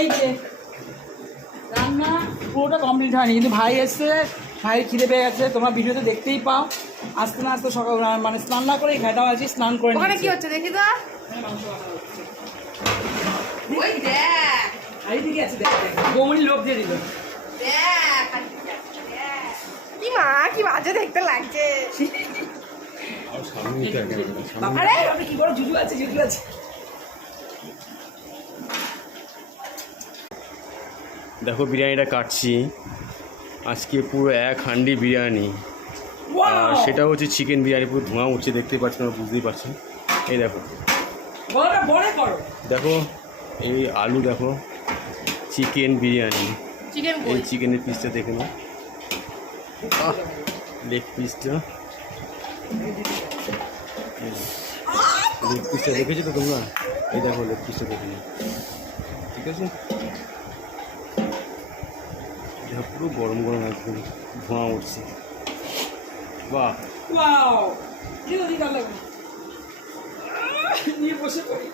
এই যে রান্না পুরোটা কমপ্লিট হয়নি, কিন্তু ভাই এসছে, ভাইয়ের খিদে পেয়ে গেছে, তোমরা ভিডিওতে দেখতেই পাও। আস্তে না আস্তে সকাল মানে স্নান না করেই খাই, দাও আছি স্নান করে ওখানে কি হচ্ছে দেখি তো। মাংস বানা হচ্ছে। ওই দেখ আর এদিকে আছে, দেখ দেখ বৌমনি লোভ দিয়ে দিল। দেখ কি মা, কি বাজে দেখতে লাগছে। আরে আপনি কি বড় জুজু আছে, জুজু আছে। দেখো বিরিয়ানিটা কাটছি, আজকে পুরো 1 হান্ডি বিরিয়ানি। আর সেটা হচ্ছে চিকেন বিরিয়ানি, পুরো ধোঁয়া উঠছে, দেখতেই পাচ্ছেন, আমরা বুঝতেই পারছেন। এই দেখো দেখো, এই আলু দেখো, চিকেন বিরিয়ানি। এই চিকেনের পিসটা দেখে নাও, লেগ পিসটা, লেগ পিসটা দেখেছো তো তোমরা? এই দেখো লেগ পিসটা দেখে নাও, ঠিক আছে? পুরো গরম গরম একদম ধোঁয়া উঠছে। বাহ, নিয়ে বসে পড়ি।